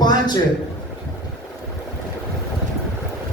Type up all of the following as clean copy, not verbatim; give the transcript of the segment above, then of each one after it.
5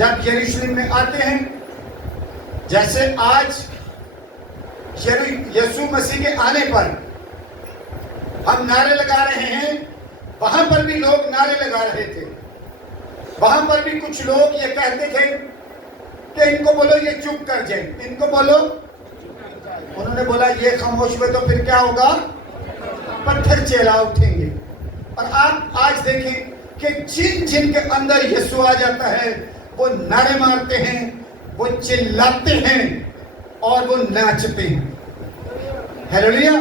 جب یروشلم میں آتے ہیں، جیسے آج یسوع مسیح کے آنے پر ہم نعرے لگا رہے ہیں، وہاں پر بھی لوگ نعرے لگا رہے تھے. وہاں پر بھی کچھ لوگ یہ کہتے تھے کہ ان کو بولو یہ چپ کر جائیں، ان کو بولو. انہوں نے بولا یہ خاموش ہوئے تو پھر کیا ہوگا؟ پتھر چیلا اٹھیں گے. اور آپ آج دیکھیں کہ جن کے اندر یسوع آ جاتا ہے وہ نعرے مارتے ہیں، وہ چلاتے ہیں اور وہ ناچتے ہیں. ہیلیلویا.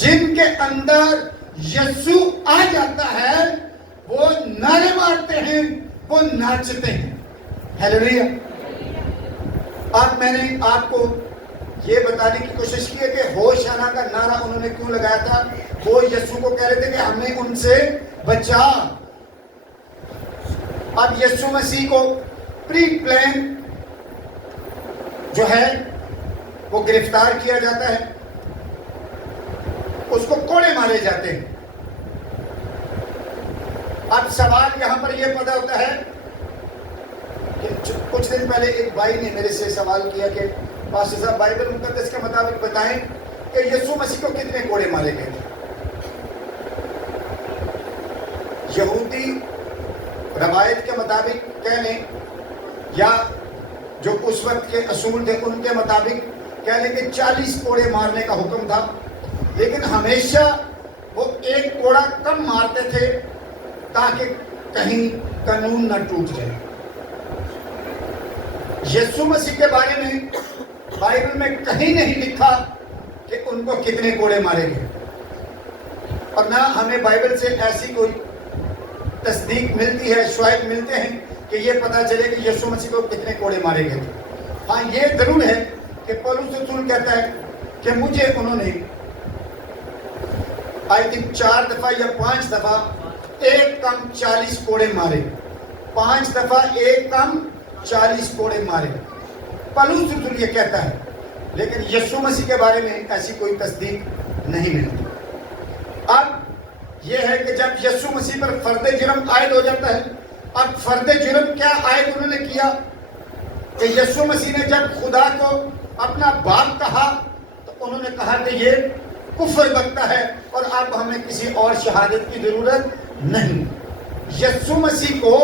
جن کے اندر یسوع آ جاتا ہے وہ نعرے مارتے ہیں، وہ ناچتے ہیں. ہیلیلویا. اب میں نے آپ کو یہ بتانے کی کوشش کی ہے کہ ہوشانہ کا نعرہ انہوں نے کیوں لگایا تھا. وہ یسوع کو کہہ رہے تھے کہ ہمیں ان سے بچا. اب یسوع مسیح کو پری پلان جو ہے وہ گرفتار کیا جاتا ہے، اس کو کوڑے مارے جاتے ہیں. اب سوال یہاں پر یہ پیدا ہوتا ہے کہ کچھ دن پہلے ایک بھائی نے میرے سے سوال کیا کہ پاسٹر صاحب بائبل مقدس کے مطابق بتائیں کہ یسوع مسیح کو کتنے کوڑے مارے گئے تھے. یہودی روایت کے مطابق کہہ لیں یا جو اس وقت کے اصول تھے ان کے مطابق کہہ لیں کہ 40 کوڑے مارنے کا حکم تھا، لیکن ہمیشہ وہ ایک کوڑا کم مارتے تھے تاکہ کہیں قانون نہ ٹوٹ جائے. یسوع مسیح کے بارے میں بائبل میں کہیں نہیں لکھا کہ ان کو کتنے کوڑے مارے گئے، اور نہ ہمیں بائبل سے ایسی کوئی تصدیق ملتی ہے، شواہد ملتے ہیں کہ یہ پتہ چلے کہ یسوع مسیح کو کتنے کوڑے مارے گئے تھے. ہاں یہ ضرور ہے کہ پولس رسول کہتا ہے کہ مجھے انہوں نے آئی تھنک 4 دفعہ یا 5 دفعہ ایک کم 40 کوڑے مارے. 5 دفعہ ایک کم 40 کوڑے مارے. پولس رسول یہ کہتا ہے، لیکن یسوع مسیح کے بارے میں ایسی کوئی تصدیق نہیں ملتی. اب یہ ہے کہ جب یسوع مسیح پر فرد جرم عائد ہو جاتا ہے، اب فرد جرم کیا عائد انہوں نے کیا کہ یسوع مسیح نے جب خدا کو اپنا باپ کہا تو انہوں نے کہا کہ یہ کفر بکتا ہے اور اب ہمیں کسی اور شہادت کی ضرورت نہیں. یسوع مسیح کو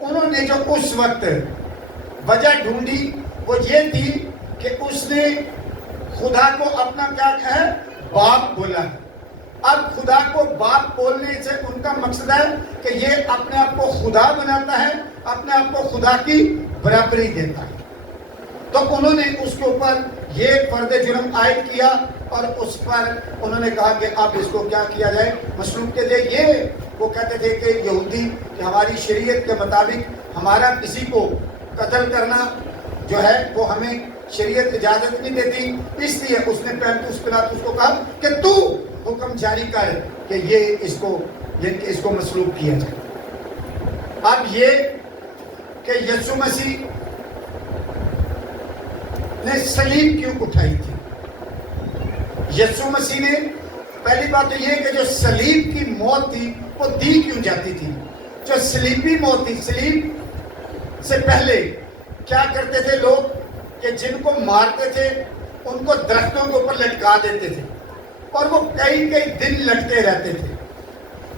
انہوں نے جو اس وقت وجہ ڈھونڈی وہ یہ تھی کہ اس نے خدا کو اپنا کیا ہے؟ باپ بولا. اب خدا کو باپ بولنے سے ان کا مقصد ہے کہ یہ اپنے آپ کو خدا بناتا ہے، اپنے آپ کو خدا کی برابری دیتا ہے. تو انہوں نے اس کے اوپر یہ فرد جرم عائد کیا اور اس پر انہوں نے کہا کہ اب اس کو کیا کیا جائے؟ مصلوب کے دے. یہ وہ کہتے تھے کہ یہودی کہ ہماری شریعت کے مطابق ہمارا کسی کو قتل کرنا جو ہے وہ ہمیں شریعت اجازت نہیں دیتی، اس لیے اس نے پینتوس پلاطس کو کہا کہ تو حکم جاری کر کہ یہ اس کو مصلوب کیا جائے. اب یہ کہ یسوع مسیح نے صلیب کیوں اٹھائی تھی؟ یسوع مسیح نے پہلی بات تو یہ کہ جو صلیب کی موت تھی وہ دی کیوں جاتی تھی؟ جو صلیبی موت تھی، صلیب سے پہلے کیا کرتے تھے لوگ کہ جن کو مارتے تھے ان کو درختوں کے اوپر لٹکا دیتے تھے اور وہ کئی دن لٹکے رہتے تھے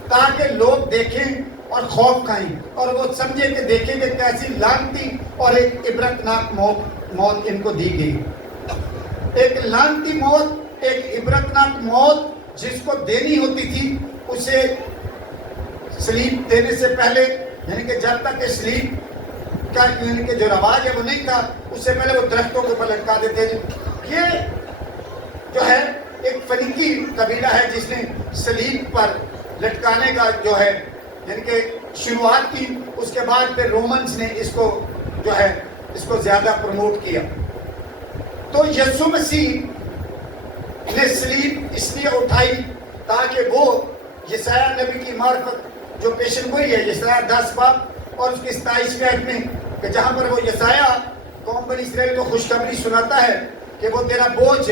تاکہ لوگ دیکھیں اور خوف کھائیں اور وہ سمجھے کہ دیکھیں کہ کیسی لعنتی اور ایک عبرتناک موت ان کو دی گئی. ایک لعنتی موت، ایک عبرتناک موت جس کو دینی ہوتی تھی، اسے صلیب دینے سے پہلے یعنی کہ جب تک کہ صلیب کا یعنی کہ جو رواج ہے وہ نہیں تھا، اس سے پہلے وہ درختوں کے اوپر لٹکا دیتے تھے. یہ جو ہے ایک فنیکی قبیلہ ہے جس نے صلیب پر لٹکانے کا جو ہے یعنی کہ شروعات کی. اس کے بعد پھر رومنز نے اس کو جو ہے اس کو زیادہ پروموٹ کیا. تو یسوع مسیح نے صلیب اس لیے اٹھائی تاکہ وہ یسایہ نبی کی معرفت جو پیشن گوئی ہے، یسایہ 10 باب اور اس کی 27 آیت میں، کہ جہاں پر وہ یسایہ قوم بنی اسرائیل کو خوشخبری سناتا ہے کہ وہ تیرا بوجھ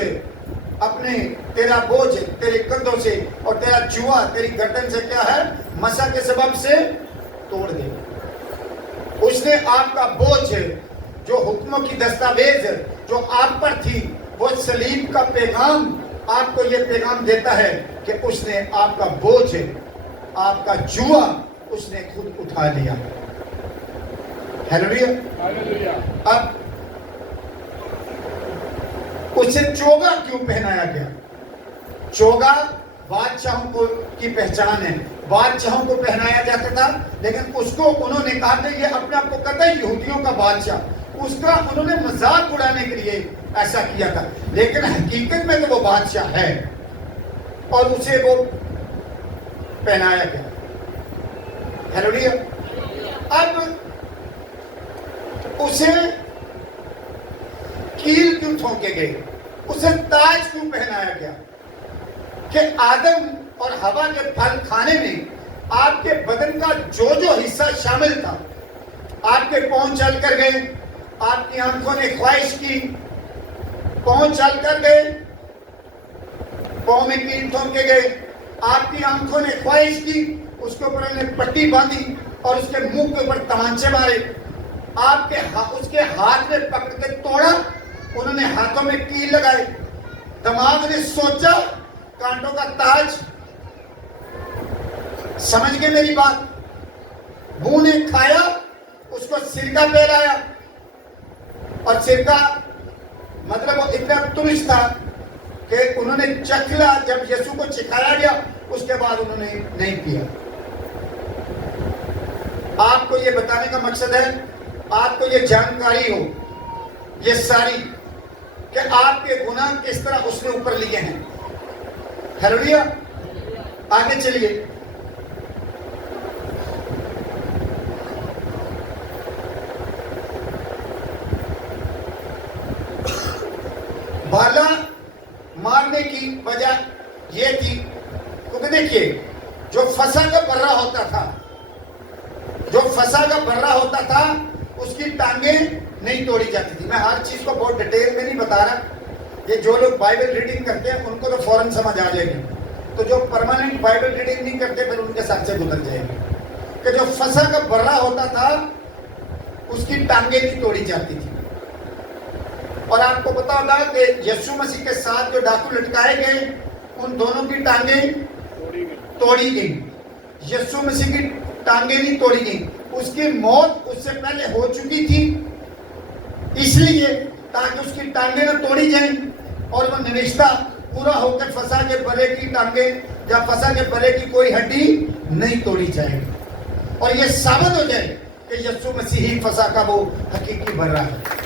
تیرا بوجھ تیرے کندھوں سے اور تیرا جوا تیری گردن سے کیا ہے؟ مسا کے سبب سے توڑ دے. اس نے نے آپ کا بوجھ جو حکموں کی دستاویز جو آپ پر تھی وہ صلیب کا پیغام آپ کو یہ پیغام دیتا ہے کہ اس نے آپ کا بوجھ آپ کا جوا اس نے خود اٹھا لیا. ہیلیلویا. ہاللویا. اب اسے چوگا کیوں پہنایا گیا؟ چوگا بادشاہوں کو کی پہچان ہے. بادشاہوں کو پہنایا جاتا تھا لیکن اس کو انہوں نے کہا کہ یہ اپنے آپ کو قطعی یہودیوں کا بادشاہ, اس کا انہوں نے مذاق اڑانے کے لیے ایسا کیا تھا, لیکن حقیقت میں تو وہ بادشاہ ہے اور اسے وہ پہنایا گیا. ہیلیلویا. اب اسے کیل کیوں ٹھونکے گئے, اسے تاج کیوں پہنایا گیا کہ آدم اور ہوا کے پھل کھانے میں آپ کے بدن کا جو حصہ شامل تھا, آپ کے پاؤں چل کر گئے, آپ کی آنکھوں نے خواہش کی, پاؤں چل کر گئے, پاؤں میں کیل ٹھونک کے گئے, آپ کی آنکھوں نے خواہش کی, اس کے اوپر انہوں نے پٹی باندھی اور اس کے منہ کے اوپر تمانچے مارے, آپ کے اس کے ہاتھ میں پکڑ کے توڑا, انہوں نے ہاتھوں میں کیل لگائے, دماغ نے سوچا کانٹوں کا تاج. سمجھ گئے میری بات؟ منہ نے کھایا, اس کو سرکہ پہلایا, اور سرکہ مطلب وہ اتنا ترش تھا کہ انہوں نے چکھلا, جب یسوع کو چکھایا گیا اس کے بعد انہوں نے نہیں پیا. آپ کو یہ بتانے کا مقصد ہے, آپ کو یہ جانکاری ہو یہ ساری کہ آپ کے گناہ کس طرح اس نے اوپر لیے ہیں. ہیلیلویا. آگے چلیے. بھالا مارنے کی وجہ یہ تھی کیونکہ دیکھیے جو فسا کا برہ ہوتا تھا, جو فسا کا برہ ہوتا تھا اس کی ٹانگیں نہیں توڑی جاتی تھی. میں ہر چیز کو بہت ڈیٹیل میں نہیں بتا رہا, یہ جو لوگ بائبل ریڈنگ کرتے ہیں ان کو تو فوراً سمجھ آ جائے گی, تو جو پرماننٹ بائبل ریڈنگ نہیں کرتے پھر ان کے ساتھ سے گزر جائے گی کہ جو فسا کا برہ ہوتا تھا اس کی ٹانگیں نہیں توڑی جاتی تھی. اور آپ کو پتا ہوگا کہ یسوع مسیح کے ساتھ جو ڈاکو لٹکائے گئے ان دونوں کی ٹانگیں توڑی گئی. یسوع مسیح کی ٹانگیں نہیں توڑی گئی, اس کی موت اس سے پہلے ہو چکی تھی, اس لیے تاکہ اس کی ٹانگیں نہ توڑی جائیں اور وہ نوشتہ پورا ہو کے فسا کے برے کی ٹانگیں یا فسا کے برے کی کوئی ہڈی نہیں توڑی جائے گی, اور یہ ثابت ہو جائے کہ یسوع مسیح ہی فسا کا وہ حقیقی برہ ہے.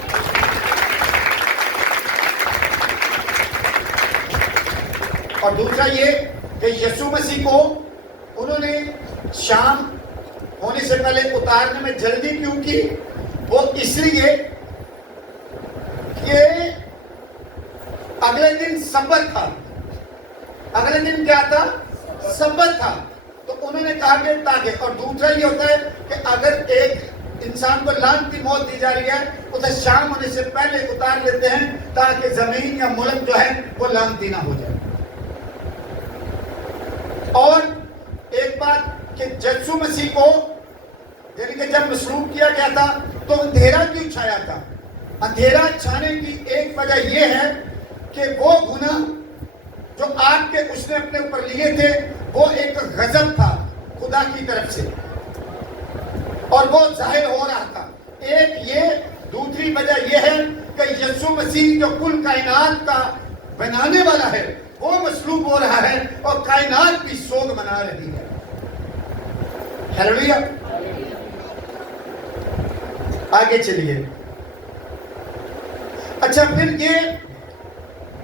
اور دوسرا یہ کہ یسوع مسیح کو انہوں نے شام ہونے سے پہلے اتارنے میں جلدی کیوں کی؟ وہ اس لیے کہ اگلے دن سبت تھا. اگلے دن کیا تھا؟ سبت تھا. تو انہوں نے کہا کہ تاکہ, اور دوسرا یہ ہوتا ہے کہ اگر ایک انسان کو لعنتی موت دی جا رہی ہے اسے شام ہونے سے پہلے اتار لیتے ہیں تاکہ زمین یا ملک جو ہے وہ لعنتی نہ ہو جائے. اور ایک بات کہ یسوع مسیح کو یعنی کہ جب مصلوب کیا گیا تھا تو اندھیرا کیوں چھایا تھا؟ اندھیرا چھانے کی ایک وجہ یہ ہے کہ وہ گناہ جو آپ کے اس نے اپنے اوپر لیے تھے وہ ایک غضب تھا خدا کی طرف سے اور وہ ظاہر ہو رہا تھا. ایک یہ, دوسری وجہ یہ ہے کہ یسوع مسیح جو کل کائنات کا بنانے والا ہے وہ مصلوب ہو رہا ہے اور کائنات بھی سوگ منا رہی ہے. ہیلیلویا. آگے چلیے. اچھا پھر یہ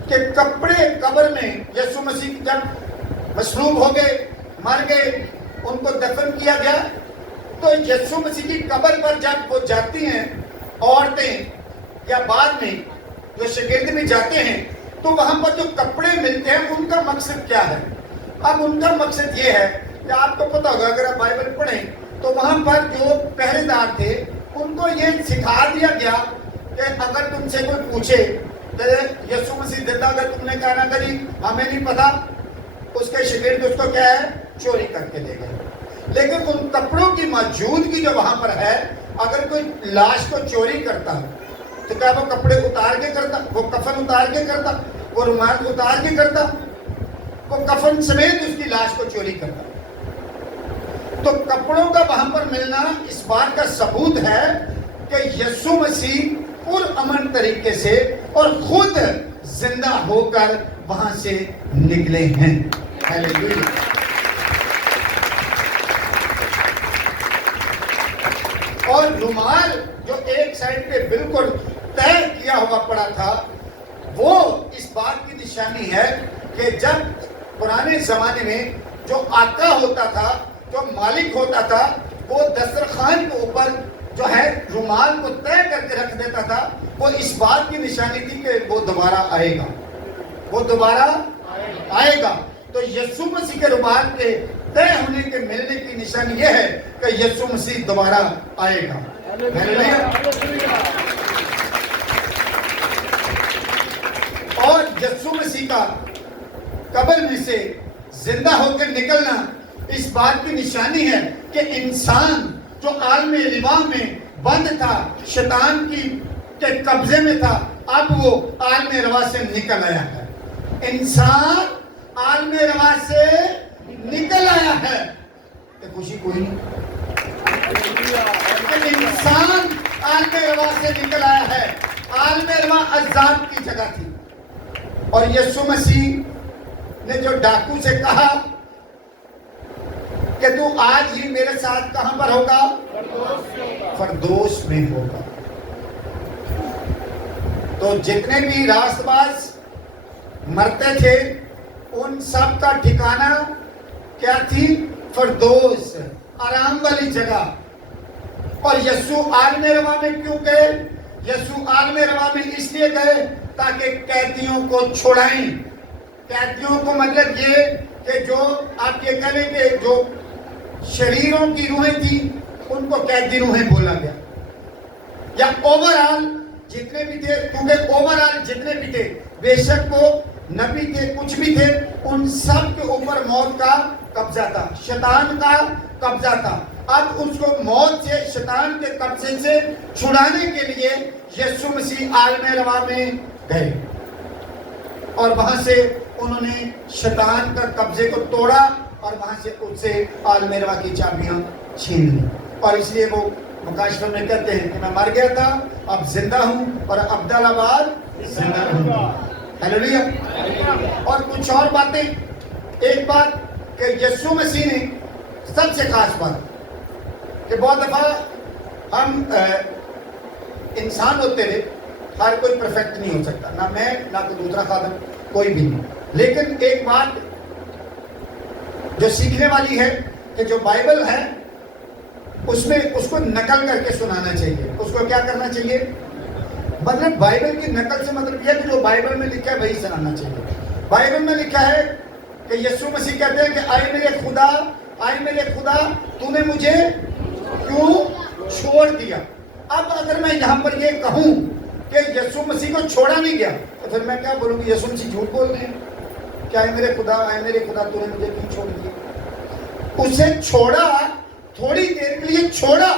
کہ کپڑے قبر میں یسوع مسیح جب مصلوب ہو گئے, مر گئے, ان کو دفن کیا گیا, تو یسوع مسیح کی قبر پر جب وہ جاتی ہیں عورتیں یا بعد میں جو شاگرد بھی جاتے ہیں تو وہاں پر جو کپڑے ملتے ہیں ان کا مقصد کیا ہے؟ اب ان کا مقصد یہ ہے کہ آپ کو پتا ہوگا اگر آپ بائبل پڑھیں تو وہاں پر جو پہرے دار تھے ان کو یہ سکھا دیا گیا کہ اگر تم سے کوئی پوچھے یسوع مسیح زندہ اگر تم نے کہا نہ کری ہمیں نہیں پتا, اس کے شاگرد اس کو کیا ہے چوری کر کے دے گئے. لیکن ان کپڑوں کی موجودگی جو وہاں پر ہے اگر کوئی لاش کو چوری کرتا تو کیا وہ کپڑے اتار کے کرتا، وہ کفن اتار کے کرتا، وہ رومال اتار کے کرتا؟ وہ کفن سمیت اس کی لاش کو چوری کرتا۔ تو کپڑوں کا وہاں پر ملنا اس بات کا ثبوت ہے کہ یسوع مسیح پرامن طریقے سے اور خود زندہ ہو کر وہاں سے نکلے ہیں۔ ہیلیلویا۔ اور رومال جو ایک سائڈ پہ بالکل طے کیا ہوا پڑا تھا، وہ اس بات کی نشانی ہے کہ جب پرانے زمانے میں جو آقا ہوتا تھا، جو مالک ہوتا تھا، وہ دسترخوان کے اوپر جو ہے رومال کو طے کر کے رکھ دیتا تھا، وہ اس بات کی نشانی تھی کہ وہ دوبارہ آئے گا، وہ دوبارہ آئے گا۔ تو یسوع مسیح کے رومال کے طے ہونے کے ملنے کی نشانی یہ ہے کہ یسوع مسیح دوبارہ آئے گا۔ اور یسوع مسیح کا قبر میں سے زندہ ہو کر نکلنا اس بات کی نشانی ہے کہ انسان جو عالم ربا میں بند تھا، شیطان کے قبضے میں تھا، اب وہ عالم ربا سے نکل آیا ہے۔ انسان عالم ربا سے نکل آیا ہے۔ کہ خوشی کوئی نہیں؟ انسان عالم ربا سے نکل آیا ہے۔ عالم ربا عذاب کی جگہ تھی، اور یسوع مسیح نے جو ڈاکو سے کہا کہ تو آج ہی میرے ساتھ کہاں پر ہوگا؟ فردوس میں ہوگا۔ تو جتنے بھی راست باز مرتے تھے ان سب کا ٹھکانہ کیا تھی؟ فردوس، آرام والی جگہ۔ اور یسوع عالم ربا میں کیوں گئے؟ یسوع عالم ربا میں اس لیے گئے تاکہ قیدیوں کو چھڑائیں۔ قیدیوں کو مطلب یہ کہ جو آپ یہ کہہ لیں کہ جو شریروں کی روحیں تھیں ان کو قیدی روحیں بولا گیا، یا اوورآل جتنے بھی تھے، کیونکہ اوورآل جتنے بھی تھے، بے شک وہ نبی تھے، کچھ بھی تھے، ان سب کے اوپر موت کا قبضہ تھا، شیطان کا قبضہ تھا۔ اب اس کو موت سے، شیطان کے قبضے سے چھڑانے کے لیے یسوع مسیح عالم ربا میں گئے، اور وہاں سے انہوں نے شیطان کا قبضے کو توڑا اور وہاں سے ان سے عالم ربا کی چابیاں چھین لی۔ اور اس لیے وہ مکاشفہ میں کہتے ہیں کہ میں مر گیا تھا، اب زندہ ہوں، اور ابدالآباد زندہ ہوں۔ ہیلیلویا۔ اور کچھ اور باتیں، ایک بات کہ یسوع مسیح نے سب سے خاص بات کہ بہت دفعہ ہم انسان ہوتے ہیں، ہر کوئی پرفیکٹ نہیں ہو سکتا، نہ میں نہ کوئی دوسرا خادم، کوئی بھی نہیں، لیکن ایک بات جو سیکھنے والی ہے کہ جو بائبل ہے اس میں اس کو نقل کر کے سنانا چاہیے۔ اس کو کیا کرنا چاہیے؟ مطلب بائبل کی نقل سے مطلب یہ کہ جو بائبل میں لکھا ہے وہی سنانا چاہیے۔ بائبل میں لکھا ہے کہ یسوع مسیح کہتے ہیں کہ آئے میرے خدا، آئے میرے خدا، تو نے مجھے کیوں چھوڑ دیا؟ اب اگر میں یہاں پر یہ کہوں کہ یسوع مسیح کو چھوڑا نہیں گیا تو پھر میں کیا بولوں گی؟ یسوع مسیح جھوٹ بول رہے ہیں کہ آئے میرے خدا، آئے میرے خدا، تو نے مجھے کیوں چھوڑ دیا؟ اسے چھوڑا، تھوڑی دیر کے لیے چھوڑا،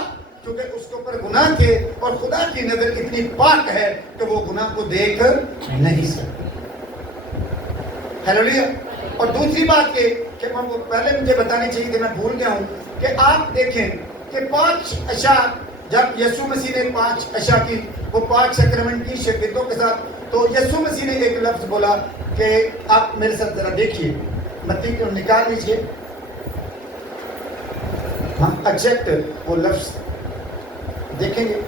کیونکہ اس کے اوپر گناہ تھے، اور خدا کی نظر اتنی پاک ہے کہ وہ گناہ کو دیکھ نہیں سکتے۔ ہیلیلویا۔ اور دوسری بات یہ کہ وہ پہلے مجھے بتانی چاہیے تھی، میں بھول گیا ہوں، کہ آپ دیکھیں کہ 5 اشیاء جب یسوع مسیح نے 5 اشیاء کی، وہ 5 سیکرمنٹ کی شرکتوں کے ساتھ، تو یسوع مسیح نے ایک لفظ بولا کہ آپ میرے ساتھ ذرا دیکھیے، متی کو نکال لیجیے، ہم ایگزیکٹ وہ لفظ دیکھیں گے۔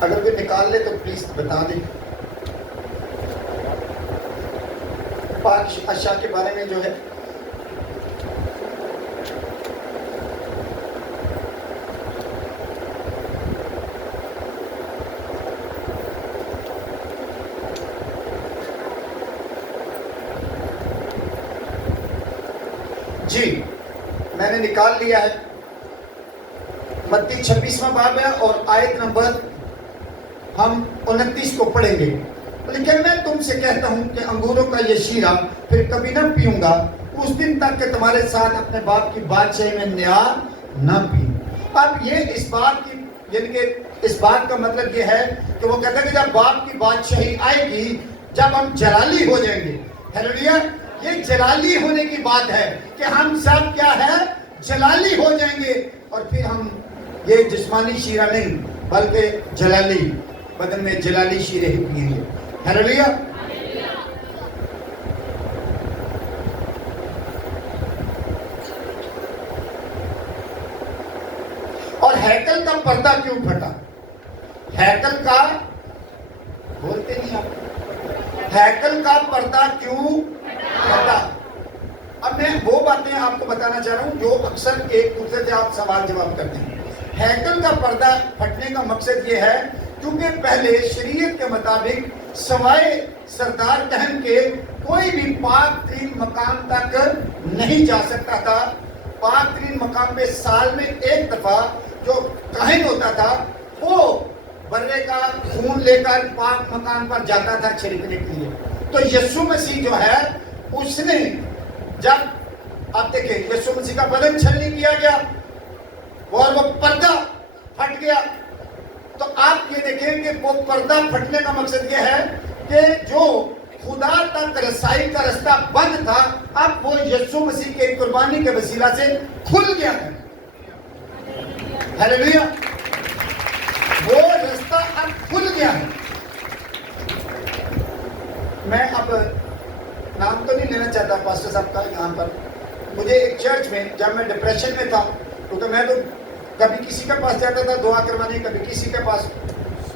اگر کوئی نکال لے تو پلیز بتا دیں۔ 5 اشیاء کے بارے میں جو ہے جی میں نے نکال لیا ہے۔ متی 26واں باب ہے اور آیت نمبر ہم 29 کو پڑھیں گے۔ لیکن میں تم سے کہتا ہوں کہ انگوروں کا یہ شیرہ پھر کبھی نہ پیوں گا اس دن تک کہ تمہارے ساتھ اپنے باپ کی بادشاہی میں نیا نہ پیوں۔ اب یہ اس بات کی یعنی کہ اس بات کا مطلب یہ ہے کہ وہ کہتا ہے کہ جب باپ کی بادشاہی آئے گی، جب ہم جلالی ہو جائیں گے، ہیلیلویا، یہ جلالی ہونے کی بات ہے کہ ہم سب کیا ہے، جلالی ہو جائیں گے، اور پھر ہم یہ جسمانی شیرہ نہیں بلکہ جلالی بدن میں جلالی شیرے ہی پیئیں گے، ہیلیلویا۔ اور ہیکل کا پردہ کیوں پھٹا؟ ہیکل کا بولتے نہیں آپ، ہیکل کا پردہ کیوں پھٹا؟ اب میں وہ باتیں آپ کو بتانا چاہ رہا ہوں جو اکثر ایک دوسرے سے آپ سوال جواب کرتے ہیں۔ ہیکل کا پردہ پھٹنے کا مقصد یہ ہے کیونکہ پہلے شریعت کے مطابق سوائے سردار کہن کے کوئی بھی پاک ترین مقام تک نہیں جا سکتا تھا۔ پاک ترین مقام پہ سال میں ایک دفعہ جو کاہن ہوتا تھا وہ برے کا خون لے کر پاک مکان پر جاتا تھا چھڑکنے کے لیے۔ تو یسوع مسیح جو ہے اس نے جب آپ دیکھیں یسوع مسیح کا بدن چھلنی کیا گیا اور وہ پردہ پھٹ گیا، تو آپ یہ دیکھیں کہ وہ پردہ پھٹنے کا مقصد یہ ہے کہ جو خدا تک رسائی کا رستہ بند تھا اب وہ یسوع مسیح کے قربانی کے وسیلہ سے کھل گیا ہے، ہیلیلویا، وہ رستہ اب کھل گیا ہے۔ میں اب نام تو نہیں لینا چاہتا پاسٹر صاحب کا یہاں پر، مجھے ایک چرچ میں جب میں ڈپریشن میں تھا کیونکہ میں تو کبھی کسی کے پاس جاتا تھا دعا کروانے، کبھی کسی کے پاس،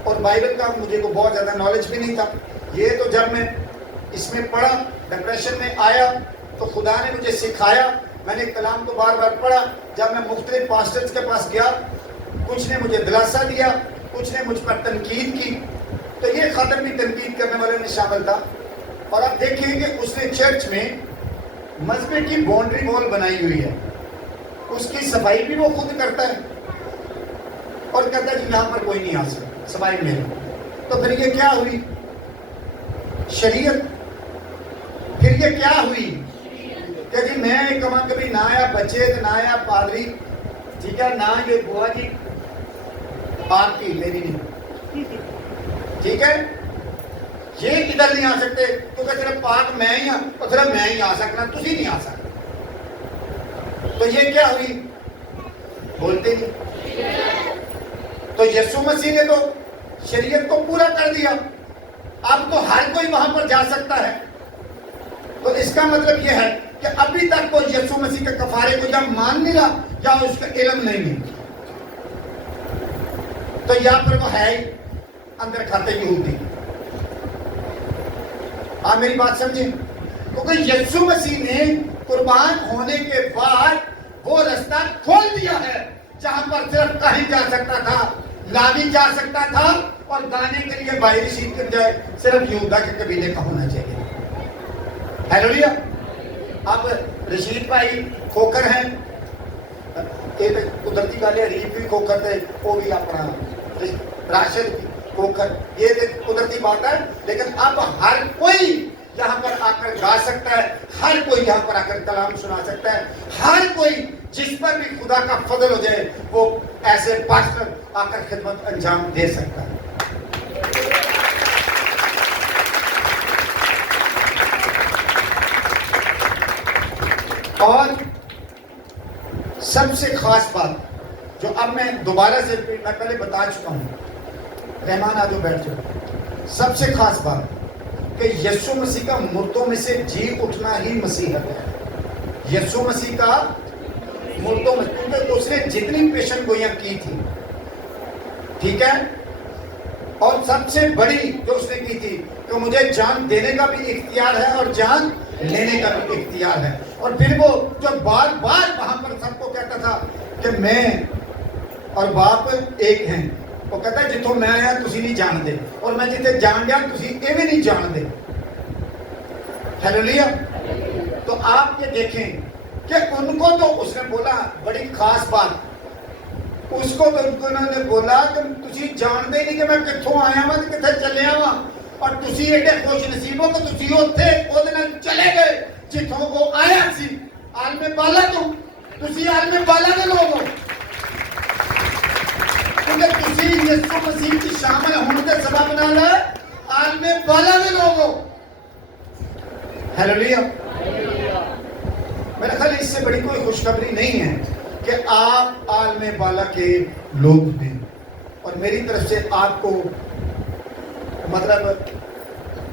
اور بائبل کا مجھے کو بہت زیادہ نالج بھی نہیں تھا۔ یہ تو جب میں اس میں پڑھا ڈپریشن میں آیا تو خدا نے مجھے سکھایا، میں نے کلام کو بار بار پڑھا، جب میں مختلف پاسٹرز کے پاس گیا کچھ نے مجھے دلاسا دیا، کچھ نے مجھ پر تنقید کی، تو یہ خاتم بھی تنقید کرنے والے میں شامل تھا۔ اور آپ دیکھیں کہ اس نے چرچ میں مسجد کی باؤنڈری وال بنائی ہوئی ہے، اس کی صفائی بھی وہ خود کرتا ہے اور کہتا ہے کہ یہاں پر کوئی نہیں آ سکتا، صفائی میری۔ تو پھر یہ کیا ہوئی شریعت؟ پھر یہ کیا ہوئی کہ جی میں کبھی نہ آیا بچے نہ آیا پادری، ٹھیک ہے، نہ یہ بوا جی آپ کی میری نہیں، ٹھیک ہے، یہ ادھر نہیں آ سکتے کیونکہ صرف پاک میں ہی ہوں اور صرف میں ہی آ سکنا، تسی نہیں آ سکتے۔ تو یہ کیا ہوئی؟ بولتے نہیں۔ تو یسوع مسیح نے تو شریعت کو پورا کر دیا، اب تو ہر کوئی وہاں پر جا سکتا ہے۔ تو اس کا مطلب یہ ہے کہ ابھی تک وہ یسوع مسیح کے کفارے کو یا مان نہیں رہا یا اس کا علم نہیں ہے، تو یا پھر وہ ہے ہی اندر کھاتے یہودی۔ آپ میری بات سمجھیں، کیونکہ یسوع مسیح نے قربان ہونے کے بعد وہ رستہ کھول دیا ہے جہاں پر صرف کہیں جا سکتا تھا، لاوی جا سکتا تھا، اور گانے کے لیے باہری سیٹ کے بجائے صرف یہودا کے قبیلے کا ہونا چاہیے، ہیلیلویا۔ اب رشید بھائی کھوکر ہیں، ایک قدرتی گالے ریف بھی کھوکر تھے، وہ بھی اپنا راشد کھوکر، یہ قدرتی بات ہے، لیکن اب ہر کوئی یہاں پر آ کر گا سکتا ہے، ہر کوئی یہاں پر آ کر کلام سنا سکتا ہے، ہر کوئی جس پر بھی خدا کا فضل ہو جائے وہ ایسے پاسٹر آ کر خدمت انجام دے سکتا ہے۔ اور سب سے خاص بات جو اب میں دوبارہ سے میں پہلے بتا چکا ہوں، رحمان آجو بیٹھ جاؤ، سب سے خاص بات کہ یسوع مسیح کا مردوں میں سے جی اٹھنا ہی مسیحت ہے۔ یسوع مسیح کا مردوں میں، کیونکہ اس نے جتنی پیشن گوئیاں کی تھی، ٹھیک ہے، اور سب سے بڑی جو اس نے کی تھی کہ مجھے جان دینے کا بھی اختیار ہے اور جان لینے کا بھی اختیار ہے، اور پھر وہ جو بار بار وہاں پر سب کو کہتا تھا کہ میں اور باپ ایک ہیں، وہ کہتا ہے جتوں میں آیا تسی نہیں جان دے اور میں جتے جان گیا تسی ایویں نہیں جان دے، ہیلیلویا۔ تو آپ یہ دیکھیں کہ ان کو تو اس نے بولا بڑی خاص بات، اس کو تو انہوں نے بولا کہ تسی جان دے نہیں کہ میں کتھوں آیا ہوں کتھے چلے آواں، اور تسی ایڈے خوش نصیب ہو کہ تسی اوتھے اودے نال چلے گئے جتھوں وہ آیا سی عالم بالا تو تسی عالم بالا دے لوگ ہو کیونکہ تسی یسوع مسیح کی شامل ہونے کے سبب نال عالم بالا دے لوگ ہو. ہیلیلویا. میرا خیال اس سے بڑی کوئی خوشخبری نہیں ہے کہ آپ عالم بالا کے لوگ ہیں اور میری طرف سے آپ کو مطلب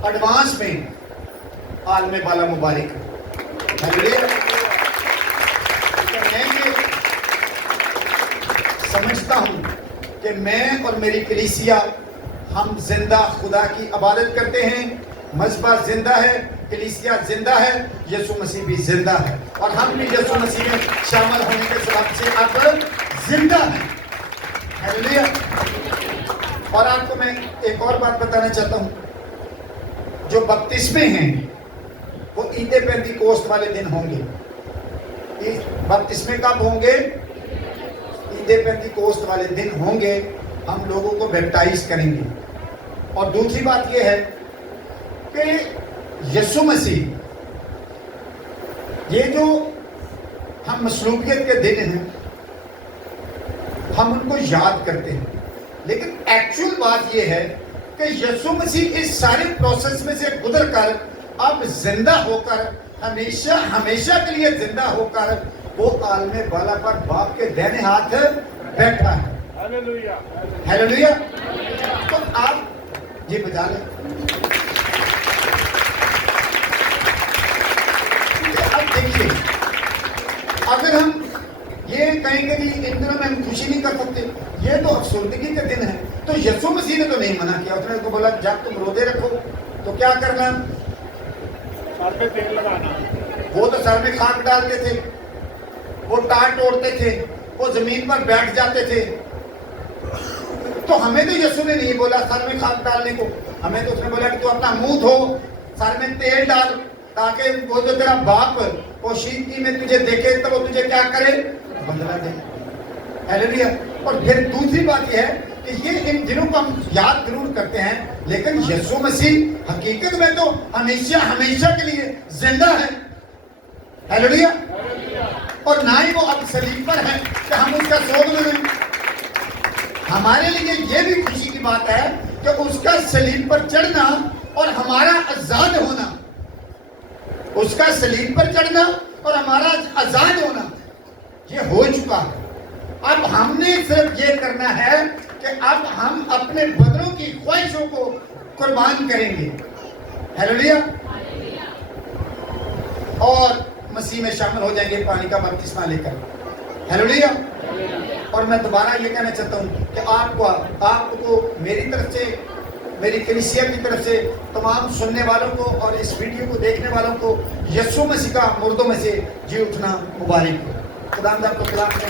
ایڈوانس میں عالم بالا مبارک. ہیلیلویا. میں یہ سمجھتا ہوں کہ میں اور میری کلیسیا ہم زندہ خدا کی عبادت کرتے ہیں. مذہبہ زندہ ہے, کلیسیا زندہ ہے, یسوع مسیح بھی زندہ ہے اور ہم بھی یسوع مسیح میں شامل ہونے کے سبب سے اب زندہ ہیں. ہیلیلویا. اور آپ کو میں ایک اور بات بتانا چاہتا ہوں. جو بپتسمے ہیں وہ عید پینتیکوست والے دن ہوں گے. بپتسمے کب ہوں گے؟ عید پینتیکوست والے دن ہوں گے. ہم لوگوں کو بیپٹائز کریں گے. اور دوسری بات یہ ہے کہ یسوع مسیح یہ جو ہم مصلوبیت کے دن ہیں ہم ان کو یاد کرتے ہیں, لیکن ایکچول بات یہ ہے کہ یسوع مسیح اس سارے پروسیس میں سے گزر کر اب زندہ ہو کر ہمیشہ ہمیشہ کے لیے زندہ ہو کر وہ عالم بالا پر باپ کے دائیں ہاتھ بیٹھا ہے. ہیلیلویا. ہیلیلویا. تو آپ یہ بجا لیں. اب دیکھیے, اگر ہم یہ کہیں کہ ان دنوں میں ہم خوشی نہیں کر سکتے, یہ تو افسردگی کے دن ہے, تو یسوع مسیح نے تو نہیں منع کیا. اس نے کو بولا جب تم روزے رکھو تو کیا کرنا؟ سر پہ تیل لگانا. وہ تو سر میں خاک ڈالتے تھے, وہ ٹاٹ توڑتے تھے, وہ زمین پر بیٹھ جاتے تھے. تو ہمیں تو یسوع نے نہیں بولا سر میں خاک ڈالنے کو. ہمیں تو اس نے بولا کہ تو اپنا منہ دھو, سر میں تیل ڈال, تاکہ وہ جو تیرا باپ پوشیدگی میں تجھے دیکھے تو وہ تجھے کیا کرے؟ بدلہ دے. ہیلیلویا. اور پھر دوسری بات یہ ہے کہ یہ ان دنوں کو ہم یاد ضرور کرتے ہیں, لیکن یسوع مسیح حقیقت میں تو ہمیشہ ہمیشہ کے لیے زندہ ہے. ہیلیلویا. اور نہ ہی وہ اب صلیب پر ہے کہ ہم اس کا سوگ میں ہیں. ہمارے لیے یہ بھی خوشی کی بات ہے کہ اس کا صلیب پر چڑھنا اور ہمارا آزاد ہونا, اس کا صلیب پر چڑھنا اور ہمارا آزاد ہونا یہ ہو چکا ہے. اب ہم نے صرف یہ کرنا ہے کہ اب ہم اپنے بدنوں کی خواہشوں کو قربان کریں گے. ہیلیلویا. اور مسیح میں شامل ہو جائیں گے پانی کا بپتسمہ لے کر. ہیلیلویا. اور میں دوبارہ یہ کہنا چاہتا ہوں کہ آپ کو میری طرف سے, میری کلیسیا کی طرف سے, تمام سننے والوں کو اور اس ویڈیو کو دیکھنے والوں کو یسوع مسیح کا مردوں میں سے جی اٹھنا مبارک ہو. خدا آپ کو کلام کا